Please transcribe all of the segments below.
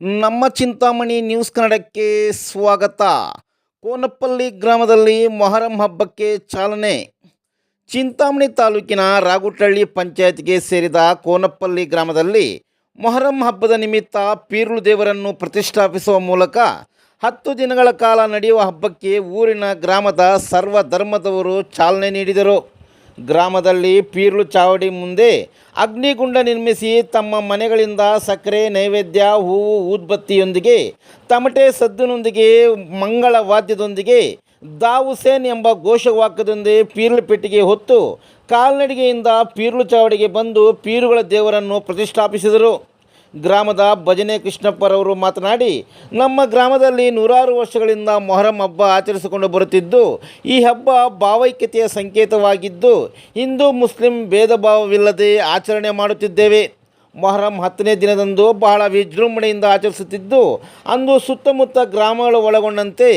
ನಮ್ಮ ಚಿಂತಾಮಣಿ ನ್ಯೂಸ್ ಕನ್ನಡಕ್ಕೆ ಸ್ವಾಗತ. ಕೋನಪ್ಪಲ್ಲಿ ಗ್ರಾಮದಲ್ಲಿ ಮೊಹರಂ ಹಬ್ಬಕ್ಕೆ ಚಾಲನೆ. ಚಿಂತಾಮಣಿ ತಾಲೂಕಿನ ರಾಗುಟಳ್ಳಿ ಪಂಚಾಯತ್ಗೆ ಸೇರಿದ ಕೋನಪ್ಪಲ್ಲಿ ಗ್ರಾಮದಲ್ಲಿ ಮೊಹರಂ ಹಬ್ಬದ ನಿಮಿತ್ತ ಪೀರುಳು ದೇವರನ್ನು ಪ್ರತಿಷ್ಠಾಪಿಸುವ ಮೂಲಕ ಹತ್ತು ದಿನಗಳ ಕಾಲ ನಡೆಯುವ ಹಬ್ಬಕ್ಕೆ ಊರಿನ ಗ್ರಾಮದ ಸರ್ವ ಧರ್ಮದವರು ಚಾಲನೆ ನೀಡಿದರು. ಗ್ರಾಮದಲ್ಲಿ ಪೀರ್ಲು ಚಾವಡಿ ಮುಂದೆ ಅಗ್ನಿಗುಂಡ ನಿರ್ಮಿಸಿ ತಮ್ಮ ಮನೆಗಳಿಂದ ಸಕ್ಕರೆ ನೈವೇದ್ಯ, ಹೂವು, ಊದ್ಬತ್ತಿಯೊಂದಿಗೆ, ತಮಟೆ ಸದ್ದಿನೊಂದಿಗೆ, ಮಂಗಳ ವಾದ್ಯದೊಂದಿಗೆ ದಾವುಸೇನ್ ಎಂಬ ಘೋಷವಾಕ್ಯದೊಂದಿಗೆ ಪೀರ್ಲು ಪೆಟ್ಟಿಗೆ ಹೊತ್ತು ಕಾಲ್ನಡಿಗೆಯಿಂದ ಪೀರ್ಲು ಚಾವಡಿಗೆ ಬಂದು ಪೀರುಗಳ ದೇವರನ್ನು ಪ್ರತಿಷ್ಠಾಪಿಸಿದರು. ಗ್ರಾಮದ ಭಜನೆ ಕೃಷ್ಣಪ್ಪರವರು ಮಾತನಾಡಿ, ನಮ್ಮ ಗ್ರಾಮದಲ್ಲಿ ನೂರಾರು ವರ್ಷಗಳಿಂದ ಮೊಹರಂ ಹಬ್ಬ ಆಚರಿಸಿಕೊಂಡು ಬರುತ್ತಿದ್ದು, ಈ ಹಬ್ಬ ಭಾವೈಕ್ಯತೆಯ ಸಂಕೇತವಾಗಿದ್ದು, ಹಿಂದೂ ಮುಸ್ಲಿಂ ಭೇದ ಭಾವವಿಲ್ಲದೆ ಆಚರಣೆ ಮಾಡುತ್ತಿದ್ದೇವೆ. ಮೊಹರಂ ಹತ್ತನೇ ದಿನದಂದು ಬಹಳ ವಿಜೃಂಭಣೆಯಿಂದ ಆಚರಿಸುತ್ತಿದ್ದು, ಅಂದು ಸುತ್ತಮುತ್ತ ಗ್ರಾಮಗಳು ಒಳಗೊಂಡಂತೆ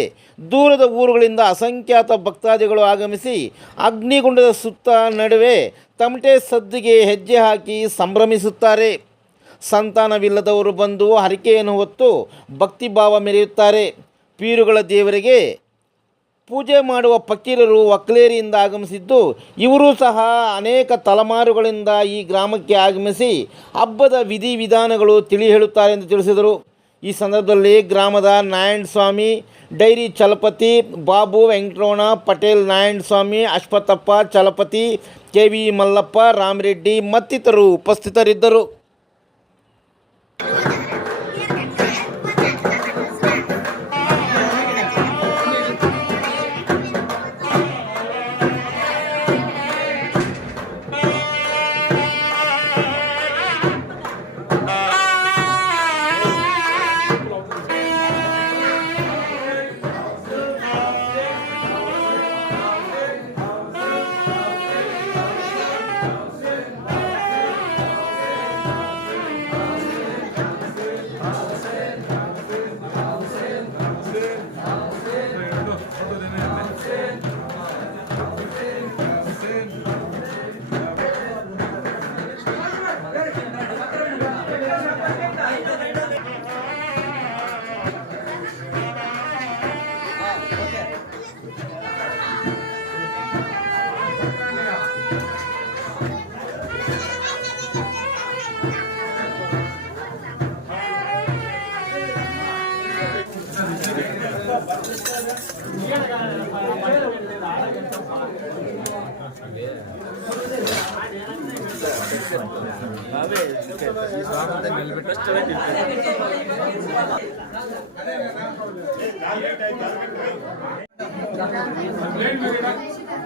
ದೂರದ ಊರುಗಳಿಂದ ಅಸಂಖ್ಯಾತ ಭಕ್ತಾದಿಗಳು ಆಗಮಿಸಿ ಅಗ್ನಿಗುಂಡದ ಸುತ್ತ ನಡುವೆ ತಮಟೆ ಸದ್ದಿಗೆ ಹೆಜ್ಜೆ ಹಾಕಿ ಸಂಭ್ರಮಿಸುತ್ತಾರೆ. ಸಂತಾನವಿಲ್ಲದವರು ಬಂದು ಹರಿಕೆಯನ್ನು ಹೊತ್ತು ಭಕ್ತಿಭಾವ ಮೆರೆಯುತ್ತಾರೆ. ಪೀರುಗಳ ದೇವರಿಗೆ ಪೂಜೆ ಮಾಡುವ ಫಕೀರರು ಒಕ್ಲೇರಿಯಿಂದ ಆಗಮಿಸಿದ್ದು, ಇವರು ಸಹ ಅನೇಕ ತಲೆಮಾರುಗಳಿಂದ ಈ ಗ್ರಾಮಕ್ಕೆ ಆಗಮಿಸಿ ಹಬ್ಬದ ವಿಧಿವಿಧಾನಗಳು ತಿಳಿ ಹೇಳುತ್ತಾರೆ ಎಂದು ತಿಳಿಸಿದರು. ಈ ಸಂದರ್ಭದಲ್ಲಿ ಗ್ರಾಮದ Narayana Swamy dairy Chalapathi Babu Venkataramana, Patel Narayana Swamy Ashwathappa Chalapathi K V Mallappa, Ramareddy ಮತ್ತಿತರರು ಉಪಸ್ಥಿತರಿದ್ದರು.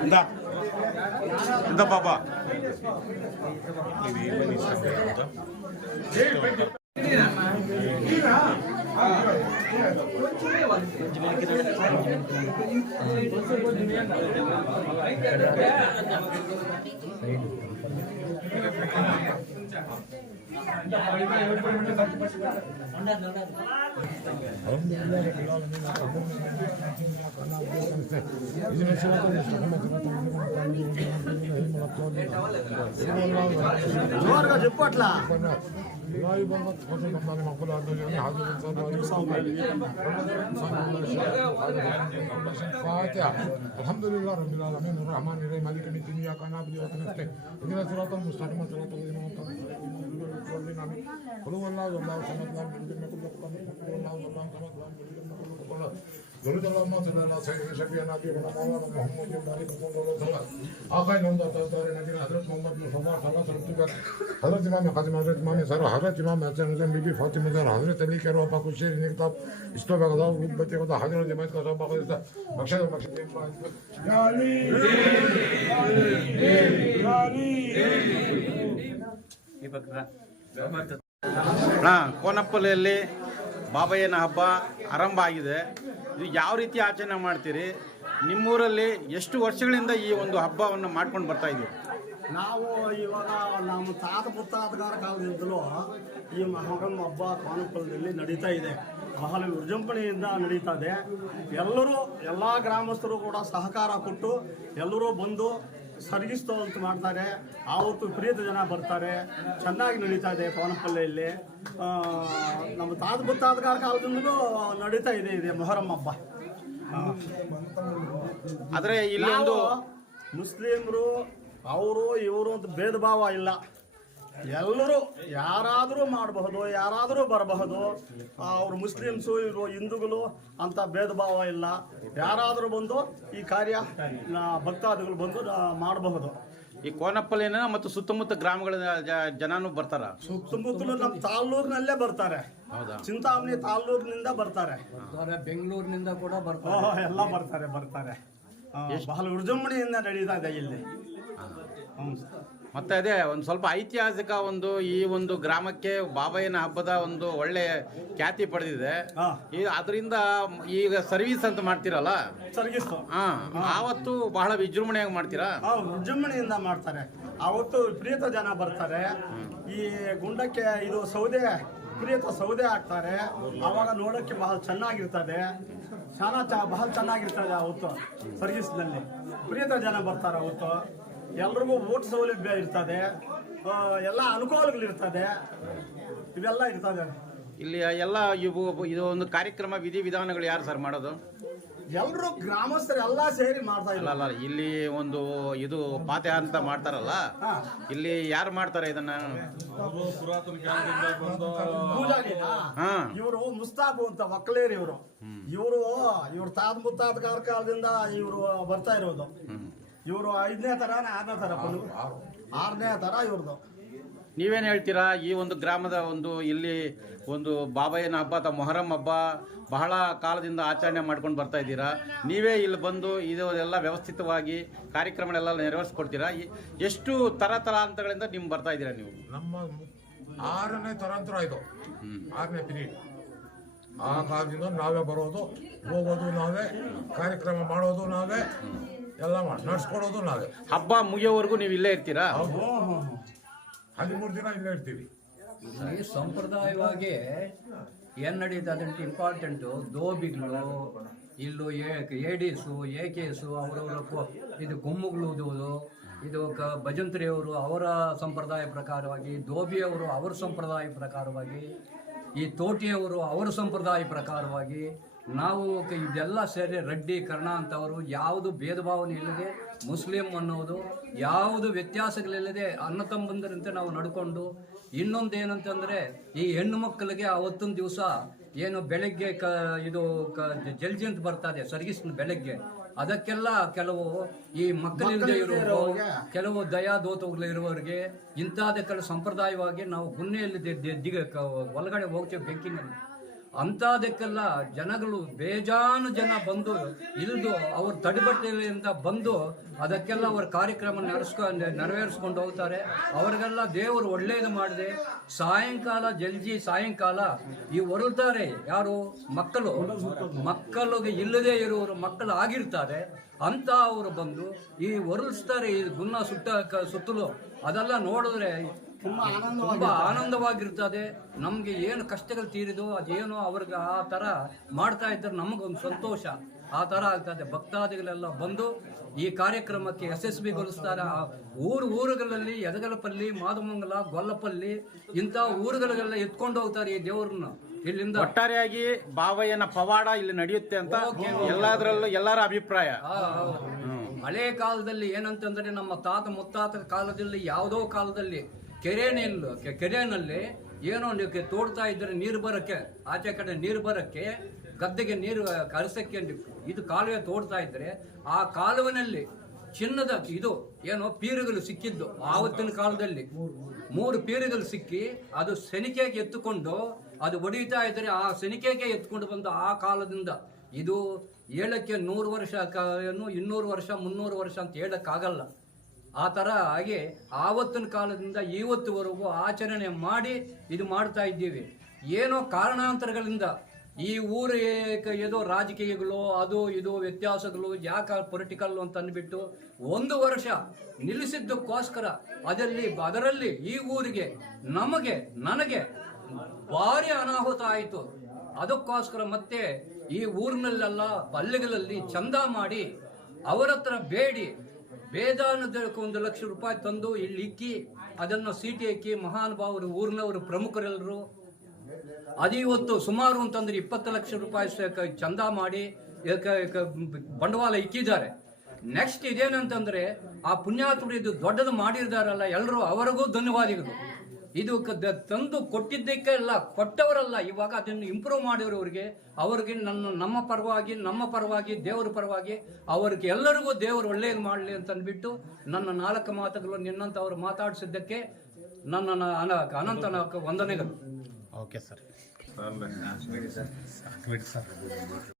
ఇందా. ఇందా బాబా. ఇది ఏమని ఇష్టం Thank you. జోరుగా చెప్పు అట్లా الحمد لله رب العالمين الرحمن الرحيم مالك يوم الدين اياك نعبد واياك نستعين اهدنا الصراط المستقيم صراط الذين انعمت عليهم قل نبي قل هو الله الله صمد لم يلد ولم يكن له كفوا احد الله الله صمد لم يلد ولم يكن له كفوا احد درود اللهم صل على سيدنا شفيعنا نبينا مولانا محمد بن علي بن الله صلى آقای نامدار تاجدار نبی حضرت محمد بن صلاح صلاح صلاح بر حضرت امام خادم حضرت امام سر حضرت امام حسن حسین بیبی فاطمه زهرا حضرت علی که رو پاکو شیر نکتاب استو بغدا ربت خدا حضرت جماعت کا صاحب بخیر تھا بخشا بخشا یا علی یا علی یا علی یہ بکرا ಅಣ್ಣ, ಕೋನಪ್ಪಲೆಯಲ್ಲಿ ಬಾಬಯ್ಯನ ಹಬ್ಬ ಆರಂಭ ಆಗಿದೆ. ಇದು ಯಾವ ರೀತಿ ಆಚರಣೆ ಮಾಡ್ತೀರಿ? ನಿಮ್ಮೂರಲ್ಲಿ ಎಷ್ಟು ವರ್ಷಗಳಿಂದ ಈ ಒಂದು ಹಬ್ಬವನ್ನು ಮಾಡ್ಕೊಂಡು ಬರ್ತಾ ಇದ್ದೀವಿ ನಾವು ಇವಾಗ ನಮ್ಮ ತಾತ ಪುತ್ತಾದಗಾರ ಕಾಲದಿಂದಲೂ ಈ ಮಹರಂ ಹಬ್ಬ ಕೋನಪ್ಪಲದಲ್ಲಿ ನಡೀತಾ ಇದೆ. ಬಹಳ ವಿಜೃಂಭಣೆಯಿಂದ ನಡೀತಾ ಇದೆ. ಎಲ್ಲರೂ ಎಲ್ಲ ಗ್ರಾಮಸ್ಥರು ಕೂಡ ಸಹಕಾರ ಕೊಟ್ಟು ಎಲ್ಲರೂ ಬಂದು ಸರಿಗಿಸ್ತೋ ಅಂತ ಮಾಡ್ತಾರೆ. ಆವತ್ತು ಪ್ರೀತ ಜನ ಬರ್ತಾರೆ. ಚೆನ್ನಾಗಿ ನಡೀತಾ ಇದೆ ಪವನಪಲ್ಲೆಯಲ್ಲಿ ನಮ್ಮ ತಾತ ಮುತ್ತಾದಗಾರ ಕಾಲದಿಂದಲೂ ನಡೀತಾ ಇದೆ ಇದೆ ಮೊಹರಂ ಹಬ್ಬ. ಆದರೆ ಇಲ್ಲಿ ಮುಸ್ಲಿಮರು ನಾವು ಮುಸ್ಲಿಮ್ರು ಅವರು ಇವರು ಅಂತ ಭೇದ ಭಾವ ಇಲ್ಲ. ಎಲ್ಲರೂ ಯಾರಾದರೂ ಮಾಡಬಹುದು ಯಾರಾದರೂ ಬರಬಹುದು. ಅವರು ಮುಸ್ಲಿಮ್ಸು ಇವರು ಹಿಂದೂಗಳು ಅಂತ ಭೇದ ಭಾವ ಇಲ್ಲ. ಯಾರಾದರೂ ಬಂದು ಈ ಕಾರ್ಯ ನ- ಭಕ್ತಾದಿಗಳು ಬಂದು ಮಾಡಬಹುದು. ಈ ಕೋನಪ್ಪಲ್ಲಿನ ಮತ್ತು ಸುತ್ತಮುತ್ತ ಗ್ರಾಮಗಳ ಜನನು ಬರ್ತಾರ? ಸುತ್ತಮುತ್ತಲು ನಮ್ಮ ತಾಲ್ಲೂರಿನಲ್ಲೇ ಬರ್ತಾರೆ. ಹೌದಾ? ಚಿಂತಾಮಣಿ ತಾಲ್ಲೂರಿನಿಂದ ಬರ್ತಾರೆ. ಬೆಂಗಳೂರಿನಿಂದ ಕೂಡ ಬರ್ತಾರೆ. ಎಲ್ಲ ಬರ್ತಾರೆ ಬರ್ತಾರೆ. ಬಹಳ ವಿಜೃಂಭಣೆಯಿಂದ ನಡೀತಾ ಇದೆ ಇಲ್ಲಿ. ಮತ್ತೆ ಅದೇ ಒಂದು ಸ್ವಲ್ಪ ಐತಿಹಾಸಿಕ ಒಂದು ಈ ಒಂದು ಗ್ರಾಮಕ್ಕೆ ಬಾಬಯ್ಯನ ಹಬ್ಬದ ಒಂದು ಒಳ್ಳೆ ಖ್ಯಾತಿ ಪಡೆದಿದೆ. ಈ ಅದರಿಂದ ಈಗ ಸರ್ವಿಸ್ ಅಂತ ಮಾಡ್ತೀರಲ್ಲ? ಸರ್ವಿಸ್. ಹಾ. ಆವತ್ತು ಬಹಳ ವಿಜೃಂಭಣೆಯಾಗಿ ಮಾಡ್ತೀರಾ? ವಿಜೃಂಭಣೆಯಿಂದ ಮಾಡ್ತಾರೆ. ಆವತ್ತು ಪ್ರೀತ ಜನ ಬರ್ತಾರೆ. ಈ ಗುಂಡಕ್ಕೆ ಇದು ಸೌದೆ ಪ್ರಿಯತ ಸೌದೆ ಹಾಕ್ತಾರೆ. ಅವಾಗ ನೋಡೋಕ್ಕೆ ಬಹಳ ಚೆನ್ನಾಗಿರ್ತದೆ. ಶಾಲಾ ಬಹಳ ಚೆನ್ನಾಗಿರ್ತದೆ ಅವತ್ತು ಸರ್ವಿಸ್ನಲ್ಲಿ ಪ್ರಿಯತ ಜನ ಬರ್ತಾರೆ ಅವತ್ತು ಎಲ್ರಿಗೂ ಊಟ ಸೌಲಭ್ಯ ಇರ್ತದೆ. ಎಲ್ಲ ಅನುಕೂಲಗಳಿರ್ತದೆ. ಇವೆಲ್ಲ ಇರ್ತದೆ. ಇಲ್ಲಿ ಎಲ್ಲ ಇದು ಒಂದು ಕಾರ್ಯಕ್ರಮ ವಿಧಿ ವಿಧಾನಗಳು ಯಾರು ಸರ್ ಮಾಡೋದು? ಎಲ್ಲರೂ ಗ್ರಾಮಸ್ಥರು ಎಲ್ಲ ಸೇರಿ ಮಾಡ್ತಾ ಅಲ್ಲ ಇಲ್ಲ ಅಲ್ಲ ಇಲ್ಲಿ ಒಂದು ಇದು ಪಾತೆ ಅಂತ ಮಾಡ್ತಾರಲ್ಲ? ಇಲ್ಲಿ ಯಾರು ಮಾಡ್ತಾರೆ ಇದನ್ನ? ಪೂಜಾರಿನಾ? ಹಾ. ಇವರು ಮುಸ್ತಾಬು ಅಂತ ಒಕ್ಕಲೇರಿ ಇವರು. ಇವರು ಇವ್ರ ತಾತ ಮುತ್ತಾತ ಕಾಲದಿಂದ ಇವರು ಬರ್ತಾ ಇರೋದು. ಇವರು ಐದನೇ ತರ ಆರನೇ ತರ ಆರನೇ ತರ ಇವ್ರದ್ದು ನೀವೇನು ಹೇಳ್ತೀರಾ? ಈ ಒಂದು ಗ್ರಾಮದ ಒಂದು ಇಲ್ಲಿ ಒಂದು ಬಾಬಯ್ಯನ ಹಬ್ಬ ಅಥವಾ ಮೊಹರಂ ಹಬ್ಬ ಬಹಳ ಕಾಲದಿಂದ ಆಚರಣೆ ಮಾಡ್ಕೊಂಡು ಬರ್ತಾ ಇದ್ದೀರಾ? ನೀವೇ ಇಲ್ಲಿ ಬಂದು ಇದು ಎಲ್ಲ ವ್ಯವಸ್ಥಿತವಾಗಿ ಕಾರ್ಯಕ್ರಮಗಳೆಲ್ಲ ನೆರವೇರಿಸ್ಕೊಡ್ತೀರಾ? ಎಷ್ಟು ಎಷ್ಟು ತರ ಹಂತಗಳಿಂದ ನಿಮ್ಗೆ ಬರ್ತಾ ಇದ್ದೀರಾ ನೀವು? ನಮ್ಮ ಆರನೇ ತರಾಂತರ ಇದು. ಆರನೇ ಪೀರಿಯಡ್. ಆ ಕಾಲದಿಂದ ನಾವೇ ಬರೋದು ಹೋಗೋದು ನಾವೇ ಕಾರ್ಯಕ್ರಮ ಮಾಡೋದು ನಾವೇ ಎಲ್ಲ ಮಾಡಿ ನಡ್ಸ್ಕೊಡೋದು ನಾವೇ. ಹಬ್ಬ ಮುಗಿಯೋವರೆಗೂ ನೀವು ಇಲ್ಲೇ ಇರ್ತೀರಾ? ಹದಿಮೂರು ದಿನ ಇಲ್ಲೇ ಇರ್ತೀವಿ. ಈ ಸಂಪ್ರದಾಯವಾಗಿ ಏನ್ ನಡೀತದೆ ಅದಂತ ಇಂಪಾರ್ಟೆಂಟು ದೋಬಿಗಳು, ಇಲ್ಲೂ ಏಡೀಸು, ಏಕೇಸು, ಅವರವರ ಇದು ಗುಮ್ಮುಗಳೂದುವುದು ಇದು ಕ, ಭಜಂತ್ರಿಯವರು ಅವರ ಸಂಪ್ರದಾಯ ಪ್ರಕಾರವಾಗಿ, ದೋಬಿಯವರು ಅವರ ಸಂಪ್ರದಾಯ ಪ್ರಕಾರವಾಗಿ, ಈ ತೋಟಿಯವರು ಅವರ ಸಂಪ್ರದಾಯ ಪ್ರಕಾರವಾಗಿ ನಾವು ಇದೆಲ್ಲ ಸೇರಿ ರೆಡ್ಡಿ ಕರ್ಣ ಅಂತವರು ಯಾವುದು ಭೇದ ಭಾವನೆ ಇಲ್ಲದೆ ಮುಸ್ಲಿಂ ಅನ್ನೋದು ಯಾವುದು ವ್ಯತ್ಯಾಸಗಳಿಲ್ಲದೆ ಅನ್ನ ತಮ್ಮಂದರಂತೆ ನಾವು ನಡ್ಕೊಂಡು ಇನ್ನೊಂದು ಏನಂತಂದ್ರೆ ಈ ಹೆಣ್ಣು ಮಕ್ಕಳಿಗೆ ಅವತ್ತೊಂದು ದಿವಸ ಏನು ಬೆಳಗ್ಗೆ ಕ ಇದು ಕ ಜಲ್ಜಿ ಅಂತ ಬರ್ತದೆ ಸರ್ಗಿಸ್ ಬೆಳಗ್ಗೆ. ಅದಕ್ಕೆಲ್ಲ ಕೆಲವು ಈ ಮಕ್ಕಳಿಂದ ಇರುವವರು ಕೆಲವು ದಯಾದೋತಗಳು ಇರುವವರಿಗೆ ಇಂಥದಕ್ಕೆಲ್ಲ ಸಂಪ್ರದಾಯವಾಗಿ ನಾವು ಗುನ್ನೆಯಲ್ಲಿ ಒಳಗಡೆ ಹೋಗ್ತೇವೆ ಬೆಂಕಿನಲ್ಲಿ. ಅಂಥದಕ್ಕೆಲ್ಲ ಜನಗಳು ಬೇಜಾನು ಜನ ಬಂದು ಇಲ್ದು ಅವ್ರ ತಡೆಬಟ್ಟೆಯಿಂದ ಬಂದು ಅದಕ್ಕೆಲ್ಲ ಅವ್ರ ಕಾರ್ಯಕ್ರಮ ನಡೆಸ್ಕೊ, ನೆರವೇರಿಸ್ಕೊಂಡು ಹೋಗ್ತಾರೆ. ಅವ್ರಿಗೆಲ್ಲ ದೇವರು ಒಳ್ಳೇದು ಮಾಡಿದೆ. ಸಾಯಂಕಾಲ ಜಲ್ಜಿ, ಸಾಯಂಕಾಲ ಈ ಹೊರಳ್ತಾರೆ ಯಾರು? ಮಕ್ಕಳು. ಮಕ್ಕಳಿಗೆ ಇಲ್ಲದೆ ಇರುವವರು ಮಕ್ಕಳು ಆಗಿರ್ತಾರೆ. ಅಂತ ಅವರು ಬಂದು ಈ ಹೊರಳಿಸ್ತಾರೆ ಈ ಗುನ್ನ ಸುತ್ತ ಸುತ್ತಲೂ. ಅದೆಲ್ಲ ನೋಡಿದ್ರೆ ತುಂಬಾ ಆನಂದ ತುಂಬಾ ಆನಂದವಾಗಿರ್ತದೆ. ನಮ್ಗೆ ಏನು ಕಷ್ಟಗಳು ತೀರಿದೋ ಅದೇನೋ ಅವ್ರಿಗೆ ಆ ತರ ಮಾಡ್ತಾ ಇದ್ದಾರೆ ನಮಗೊಂದು ಸಂತೋಷ. ಆ ತರ ಆಗ್ತದೆ. ಭಕ್ತಾದಿಗಳೆಲ್ಲ ಬಂದು ಈ ಕಾರ್ಯಕ್ರಮಕ್ಕೆ ಯಶಸ್ವಿಗೊಳಿಸ್ತಾರೆ. ಆ ಊರು ಊರುಗಳಲ್ಲಿ ಯದಗಲಪಲ್ಲಿ ಮಾದಮಂಗಲ ಗೊಲ್ಲಪಲ್ಲಿ ಇಂಥ ಊರುಗಳಿಗೆಲ್ಲ ಎತ್ಕೊಂಡು ಹೋಗ್ತಾರೆ ಈ ದೇವ್ರನ್ನ. ಇಲ್ಲಿಂದ ಒಟ್ಟಾರೆಯಾಗಿ ಬಾವಯ್ಯನ ಪವಾಡ ಇಲ್ಲಿ ನಡೆಯುತ್ತೆ ಅಂತ ಎಲ್ಲದರಲ್ಲೂ ಎಲ್ಲರ ಅಭಿಪ್ರಾಯ. ಹಳೆ ಕಾಲದಲ್ಲಿ ಏನಂತಂದ್ರೆ ನಮ್ಮ ತಾತ ಮುತ್ತಾತ ಕಾಲದಲ್ಲಿ ಯಾವುದೋ ಕಾಲದಲ್ಲಿ ಕೆರೆನಿಲ್ಲ ಕೆರೆನಲ್ಲಿ ಏನೋ ನೀವು ತೋಡ್ತಾ ಇದ್ದರೆ ನೀರು ಬರಕ್ಕೆ, ಆಚೆ ಕಡೆ ನೀರು ಬರಕ್ಕೆ ಗದ್ದೆಗೆ ನೀರು ಕರೆಸಕ್ಕೆ ಇದು ಕಾಲುವೆ ತೋಡ್ತಾ ಇದ್ದರೆ ಆ ಕಾಲುವೆನಲ್ಲಿ ಚಿನ್ನದ ಇದು ಏನೋ ಪೀರುಗಳು ಸಿಕ್ಕಿದ್ದು ಆವತ್ತಿನ ಕಾಲದಲ್ಲಿ. ಮೂರು ಪೀರುಗಳು ಸಿಕ್ಕಿ ಅದು ಸೆನಿಕೆಗೆ ಎತ್ತುಕೊಂಡು, ಅದು ಹೊಡಿತಾ ಇದ್ದರೆ ಆ ಸೆನಿಕೆಗೆ ಎತ್ಕೊಂಡು ಬಂದು ಆ ಕಾಲದಿಂದ ಇದು ಹೇಳಕ್ಕೆ ನೂರು ವರ್ಷ ಏನು ಇನ್ನೂರು ವರ್ಷ, ಮುನ್ನೂರು ವರ್ಷ ಅಂತ ಹೇಳಕ್ಕಾಗಲ್ಲ. ಆ ಥರ ಹಾಗೆ ಆವತ್ತಿನ ಕಾಲದಿಂದ ಇವತ್ತುವರೆಗೂ ಆಚರಣೆ ಮಾಡಿ ಇದು ಮಾಡ್ತಾ ಇದ್ದೀವಿ. ಏನೋ ಕಾರಣಾಂತರಗಳಿಂದ ಈ ಊರ ಏದೋ ರಾಜಕೀಯಗಳು, ಅದು ಇದು ವ್ಯತ್ಯಾಸಗಳು, ಯಾಕೆ ಪೊಲಿಟಿಕಲ್ ಅಂತ ಅಂದ್ಬಿಟ್ಟು ಒಂದು ವರ್ಷ ನಿಲ್ಲಿಸಿದ್ದಕ್ಕೋಸ್ಕರ ಅದರಲ್ಲಿ ಅದರಲ್ಲಿ ಈ ಊರಿಗೆ ನಮಗೆ, ನನಗೆ ಭಾರಿ ಅನಾಹುತ ಆಯಿತು. ಅದಕ್ಕೋಸ್ಕರ ಮತ್ತೆ ಈ ಊರಿನಲ್ಲೆಲ್ಲ ಪಲ್ಲೆಗಳಲ್ಲಿ ಚಂದ ಮಾಡಿ ಅವರತ್ರ ಬೇಡಿ ಬೇದಾನದಕ್ಕೆ ಒಂದು ಲಕ್ಷ ರೂಪಾಯಿ ತಂದು ಇಲ್ಲಿ ಇಕ್ಕಿ, ಅದನ್ನು ಸೀಟಿ ಹಾಕಿ ಮಹಾನುಭಾವರು ಊರಿನವರು ಪ್ರಮುಖರೆಲ್ಲರೂ ಅದಿವತ್ತು ಸುಮಾರು ಅಂತಂದ್ರೆ ಇಪ್ಪತ್ತು ಲಕ್ಷ ರೂಪಾಯಿ ಚಂದ ಮಾಡಿ ಬಂಡವಾಳ ಇಕ್ಕಿದ್ದಾರೆ. ನೆಕ್ಸ್ಟ್ ಇದೇನಂತಂದ್ರೆ ಆ ಪುಣ್ಯಾತ್ಮರು ಇದು ದೊಡ್ಡದು ಮಾಡಿರ್ದಾರಲ್ಲ ಎಲ್ಲರೂ ಅವರಿಗೂ ಧನ್ಯವಾದಗಳು. ಇದು ತಂದು ಕೊಟ್ಟಿದ್ದಕ್ಕೆ ಅಲ್ಲ ಕೊಟ್ಟವರಲ್ಲ. ಇವಾಗ ಅದನ್ನು ಇಂಪ್ರೂವ್ ಮಾಡಿರೋರಿಗೆ ಅವ್ರಿಗೆ. ನನ್ನ, ನಮ್ಮ ಪರವಾಗಿ ನಮ್ಮ ಪರವಾಗಿ, ದೇವರ ಪರವಾಗಿ, ಅವ್ರಿಗೆ ಎಲ್ಲರಿಗೂ ದೇವರು ಒಳ್ಳೆಯದು ಮಾಡಲಿ ಅಂತಂದ್ಬಿಟ್ಟು ನನ್ನ ನಾಲ್ಕು ಮಾತುಗಳು ನಿನ್ನಂತವ್ರು ಮಾತಾಡಿಸಿದ್ದಕ್ಕೆ ನನ್ನ ಅನ- ಅನಂತ ನಾಲ್ಕು ವಂದನೆಗಳು. Okay sir sir.